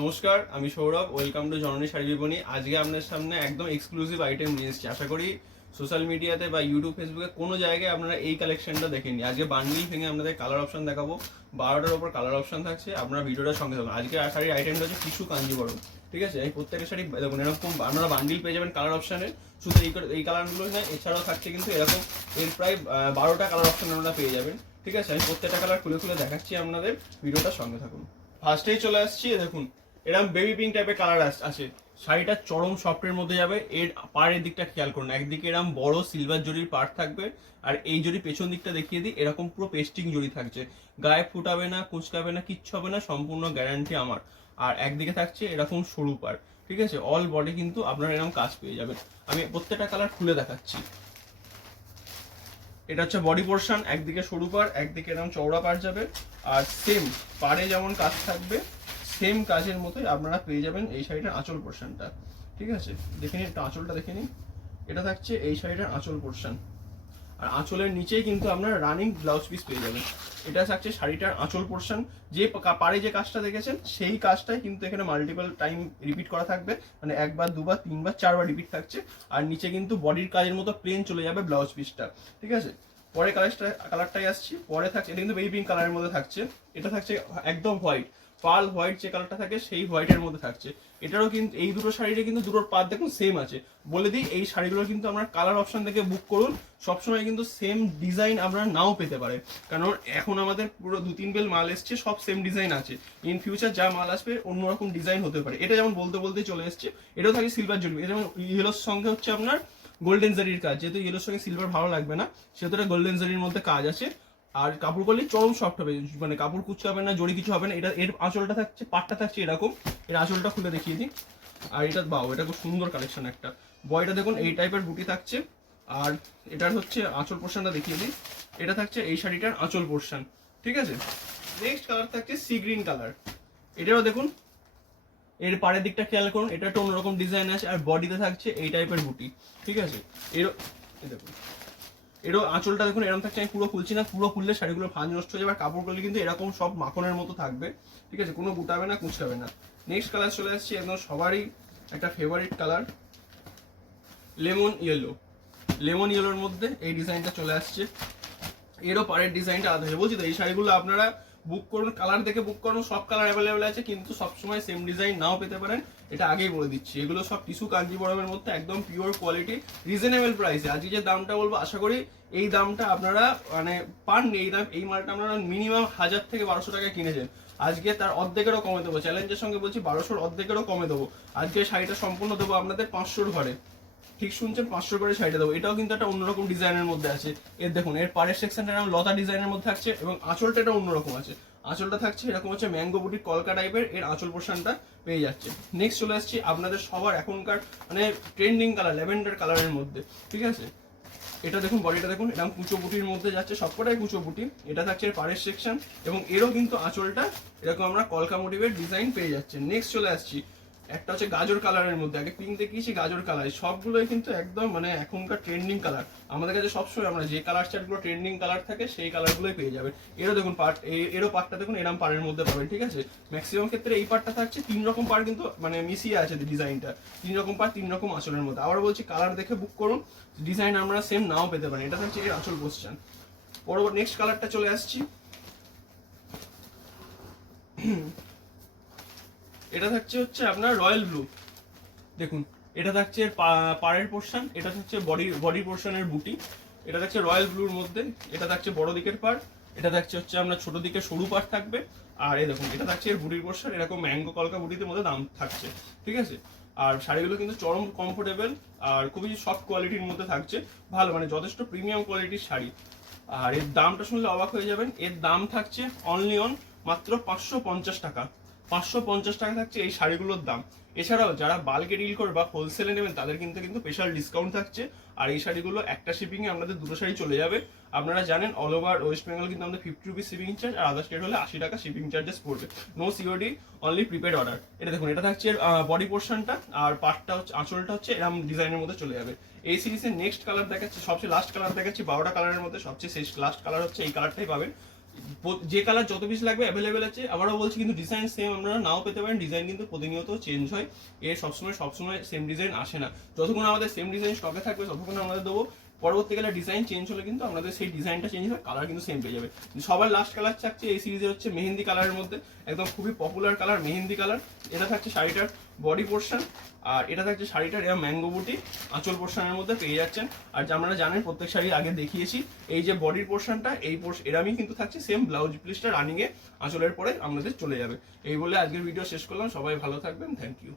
নমস্কার, আমি Sourav. Welcome to জননী শাড়ি বিপণী। আজকে আপনার সামনে একদম এক্সক্লুসিভ আইটেম নিয়ে এসেছি। আশা করি সোশ্যাল মিডিয়াতে বা ইউটিউব ফেসবুকে কোনো জায়গায় আপনারা এই কালেকশনটা দেখেননি। আজকে বান্ডিল ভেঙে আপনাদের কালার অপশন দেখাবো। 12টার ওপর কালার অপশন থাকছে, আপনারা ভিডিওটার সঙ্গে থাকুন। আজকে শাড়ির আইটেমটা হচ্ছে টিস্যু কাঞ্জিবরম। ঠিক আছে, এই প্রত্যেকটা শাড়ি দেখুন এরকম আপনারা বান্ডিল পেয়ে যাবেন কালার অপশানে। শুধু এই কালারগুলো না, এছাড়াও থাকছে কিন্তু এরকম এর প্রায় 12টা কালার অপশন আপনারা পেয়ে যাবেন। ঠিক আছে, আমি প্রত্যেকটা কালার খুলে খুলে দেখাচ্ছি আপনাদের, ভিডিওটার সঙ্গে থাকুন। ফার্স্টেই চলে আসছি, দেখুন এরকম বেবি পিঙ্ক টাইপের কালার আছে। শাড়িটা চরম সফটের মধ্যে যাবে। এর পাড়ের দিকটা খেয়াল করুন, একদিকে এরকম বড় সিলভার জরির পাড় থাকবে, আর এই জরি পেছন দিকটা দেখিয়ে দিই, এরকম পুরো পেস্টিং জরি থাকছে। গায়ে ফুটাবে না, কুচকাবে না, কিচ্ছু হবে না, সম্পূর্ণ গ্যারান্টি আমার। আর একদিকে থাকছে এরকম সরু পাড়। ঠিক আছে, অল বডি কিন্তু আপনারা এরকম কাজ পেয়ে যাবেন। আমি প্রত্যেকটা কালার খুলে দেখাচ্ছি। এটা হচ্ছে বডি পোর্শন, একদিকে সরু পাড়, একদিকে এরকম চওড়া পাড় যাবে। আর সেম পাড়ে যেমন কাজ থাকবে, সেম কাজের মতোই আপনারা পেয়ে যাবেন এই শাড়িটার আঁচল পোর্শনটা। ঠিক আছে, দেখে নিন, একটা আঁচলটা দেখে নিন। এটা থাকছে এই শাড়িটার আঁচল পোর্শন। আর আঁচলের নিচেই কিন্তু আপনারা রানিং ব্লাউজ পিস পেয়ে যাবেন। এটা থাকছে শাড়িটার আঁচল পোর্শন। যে পাড়ে যে কাজটা দেখেছেন সেই কাজটাই কিন্তু এখানে মাল্টিপল টাইম রিপিট করা থাকবে, মানে একবার, দুবার, তিনবার, চারবার রিপিট থাকছে। আর নিচে কিন্তু বডির কাজের মতো প্লেন চলে যাবে ব্লাউজ পিসটা। ঠিক আছে, পরে কালারটাই আসছি। পরে থাকছে, এটা কিন্তু বেবি পিঙ্ক কালারের মধ্যে থাকছে। এটা থাকছে একদম হোয়াইট, পার্ল হোয়াইট যে কালারটা থাকে সেই হোয়াইটের মধ্যে থাকছে। এটারও কিন্তু এই দুটো শাড়িতে কিন্তু দুটোর পাত দেখুন সেম আছে। বলে দিই, এই শাড়িগুলো কিন্তু আপনার কালার অপশন থেকে বুক করুন। সবসময় কিন্তু সেম ডিজাইন আপনারা নাও পেতে পারে, কারণ এখন আমাদের পুরো 2-3 বেল মাল এসছে, সব সেম ডিজাইন আছে। ইন ফিউচার যা মাল আসবে অন্যরকম ডিজাইন হতে পারে। এটা যেমন বলতে বলতে চলে এসছে, এটাও থাকে সিলভার জুয়েলারি। এটা যেমন ইয়েলোর সঙ্গে হচ্ছে আপনার গোল্ডেন জারির কাজ, যেহেতু ইয়েলোর সঙ্গে সিলভার ভালো লাগবে না, সেহেতু এটা গোল্ডেন জারির মধ্যে কাজ আছে। আর কাপড় করলে চরম সফট হবে, মানে কাপড় কুচকে হবে না, জড়ি কিছু হবে না। এটা এর আঁচলটা থাকছে, পাটটা থাকছে এরকম। এর আঁচলটা খুলে দেখিয়ে দিই। আর এটা বাও, এটা খুব সুন্দর কালেকশন একটা। বয়টা দেখুন এই টাইপের বুটি থাকছে। আর এটার হচ্ছে আঁচল পোর্শনটা দেখিয়ে দিই। এটা থাকছে এই শাড়িটার আঁচল পোর্শন। ঠিক আছে, নেক্সট কালার থাকছে সি গ্রিন কালার। এটাও দেখুন, এর পাড়ের দিকটা খেয়াল করুন, এটা একটা অন্যরকম ডিজাইন আছে। আর বডিতে থাকছে এই টাইপের বুটি। ঠিক আছে, এরও দেখুন, এরও আঁচলটা দেখুন এরকম থাকছে। আমি পুরো খুলছি না, পুরো খুললে শাড়িগুলো ভাঁজ নষ্ট হয়ে যাবে। আর কাপড়গুলো কিন্তু এরকম সব মাখনের মতো থাকবে। ঠিক আছে, কোনো গুটাবে না, কুচকাবে না। নেক্সট কালার চলে আসছে, একদম সবারই একটা favourite colour, lemon yellow. Lemon ইয়েলোর মধ্যে এই ডিজাইনটা চলে আসছে। এরও পাড়ের ডিজাইনটা আলাদা হয়ে, বলছি তো এই শাড়িগুলো আপনারা বুক করুন, কালার দেখে বুক করুন। সব কালার অ্যাভেলেবেল আছে, কিন্তু সবসময় সেম ডিজাইন নাও পেতে পারেন, এটা আগেই বলে দিচ্ছি। এগুলো সব টিস্যু কাঞ্জিবরমের মধ্যে একদম পিওর কোয়ালিটি, রিজনেবল প্রাইসে। আজকে যে দামটা বলবো, আশা করি এই দামটা আপনারা মানে পাননি। এই দাম, এই মালটা আপনারা মিনিমাম 1000 থেকে 1200 টাকায় কিনেছেন। আজকে তার অর্ধেকেরও কমে দেবো, চ্যালেঞ্জের সঙ্গে বলছি, 1200-র অর্ধেকেরও কমে দেবো। আজকে শাড়িটা সম্পূর্ণ দেবো আপনাদের 500-র ঘরে। ঠিক শুনছেন, 500 করে শাড়িটা দেবো। এটাও কিন্তু একটা অন্যরকম ডিজাইনের মধ্যে আছে। এর দেখুন, এর পাড়ের সেকশনটা এরকম লতা ডিজাইনের মধ্যে থাকছে, এবং আঁচলটা এটা অন্যরকম আছে। আঁচলটা থাকছে এরকম হচ্ছে ম্যাঙ্গো বুটি কলকা টাইপের, এর আঁচল পোর্শনটা পেয়ে যাচ্ছে। নেক্সট চলে আসছি আপনাদের সবার এখনকার মানে ট্রেন্ডিং কালার, ল্যাভেন্ডার কালারের মধ্যে। ঠিক আছে, এটা দেখুন, বডিটা দেখুন এরকম কুচো বুটির মধ্যে যাচ্ছে, সবকটাই কুচো বুটি। এটা থাকছে এর পাড়ের সেকশন, এবং এরও কিন্তু আঁচলটা এরকম আমরা কলকা মোটিভের ডিজাইন পেয়ে যাচ্ছে। নেক্সট চলে আসছি একটা হচ্ছে গাজর কালারের মধ্যে। আগে পিঙ্ক দেখিয়েছি, গাজর কালার। সবগুলোই কিন্তু একদম মানে এখনকার ট্রেন্ডিং কালার। আমাদের কাছে সবসময় আমরা যে কালার চার্টগুলো ট্রেন্ডিং কালার থাকে সেই কালারগুলোই পেয়ে যাবেন। এরও দেখুন পার্ট, এরও পার্টটা দেখুন এরম পাড়ের মধ্যে পাবেন। ঠিক আছে, ম্যাক্সিমাম ক্ষেত্রে এই পার্টটা থাকছে 3 রকম পাড়, কিন্তু মানে মিশিয়ে আছে ডিজাইনটা। 3 রকম পাড়, 3 রকম আঁচলের মধ্যে। আবার বলছি, কালার দেখে বুক করুন, ডিজাইন আমরা সেম নাও পেতে পারি। এটা হচ্ছে এর আঁচল পোর্শন। পরবর্তী নেক্সট কালারটা চলে আসছি, এটা থাকছে হচ্ছে আপনার রয়্যাল ব্লু। দেখুন, এটা থাকছে পাড়ের পোর্শন, এটা হচ্ছে বডি পোর্শনের বুটি। এটা থাকছে রয়্যাল ব্লুর মধ্যে। এটা থাকছে বড় দিকের পাড়, এটা থাকছে হচ্ছে আপনার ছোট দিকে সরু পাড় থাকবে। আর এই দেখুন, এটা থাকছে এর বুটির পোর্শন, এরকম ম্যাঙ্গো কলকা বুটির মধ্যে দাম থাকছে। ঠিক আছে, আর শাড়িগুলো কিন্তু চরম কমফোর্টেবল আর খুবই সফট কোয়ালিটির মধ্যে থাকছে। ভালো, মানে যথেষ্ট প্রিমিয়াম কোয়ালিটির শাড়ি। আর এর দামটা শুনলে অবাক হয়ে যাবেন, এর দাম থাকছে অনলি অন মাত্র 550 টাকা। 550 টাকা থাকছে এই শাড়িগুলোর দাম। এছাড়াও যারা বাল্কে ডিল করবে বা হোলসেলে নেবেন, তাদের কিন্তু স্পেশাল ডিসকাউন্ট থাকছে। আর এই শাড়িগুলো একটা শিপিংয়ে আপনাদের দুটো শাড়ি চলে যাবে। আপনারা জানেন, অল ওভার ওয়েস্ট বেঙ্গল কিন্তু আমাদের 50 রুপিস শিপিং চার্জ, আর আদার স্টেট হলে 80 টাকা শিপিং চার্জেস পড়বে। No COD, only prepaid order. এটা দেখুন, এটা থাকছে বডি পোর্শনটা, আর পার্টটা হচ্ছে আঁচলটা হচ্ছে এরকম ডিজাইনের মধ্যে চলে যাবে। এই সিরিজের নেক্সট কালার দেখাচ্ছে, সবচেয়ে লাস্ট কালার দেখাচ্ছি। 12টা কালারের মধ্যে সবচেয়ে শেষ লাস্ট কালার হচ্ছে এই কালারটাই পাবেন। যে কালার যত পিস লাগবে অ্যাভেলেবেল আছে। আবারও বলছি কিন্তু ডিজাইন সেম আপনারা নাও পেতে পারেন, ডিজাইন কিন্তু প্রতিনিয়ত চেঞ্জ হয়, এর সবসময় সেম ডিজাইন আসে না। যতক্ষণ আমাদের সেম ডিজাইন স্টকে থাকবে ততক্ষণ আমাদের দেবো, পরবর্তীকালে ডিজাইন চেঞ্জ হলে কিন্তু আমাদের সেই ডিজাইনটা চেঞ্জ হবে, কালার কিন্তু সেম পেয়ে যাবে। সবার লাস্ট কালার থাকছে এই সিরিজে হচ্ছে মেহেন্দি কালারের মধ্যে, একদম খুবই পপুলার কালার মেহেন্দি কালার। এটা থাকছে শাড়িটার বডি পোর্শন, আর এটা থাকছে শাড়িটার এরা ম্যাঙ্গো বুটি আঁচল পোর্শনের মধ্যে পেয়ে যাচ্ছেন। আর যে আপনারা জানেন প্রত্যেক শাড়ি আগে দেখিয়েছি, এই যে বডির পোর্শনটা এই এরামই কিন্তু থাকছে সেম ব্লাউজ পিসটা রানিং এ আঁচলের পরে আমাদের চলে যাবে। এই বলে আজকের ভিডিও শেষ করলাম, সবাই ভালো থাকবেন, থ্যাংক ইউ।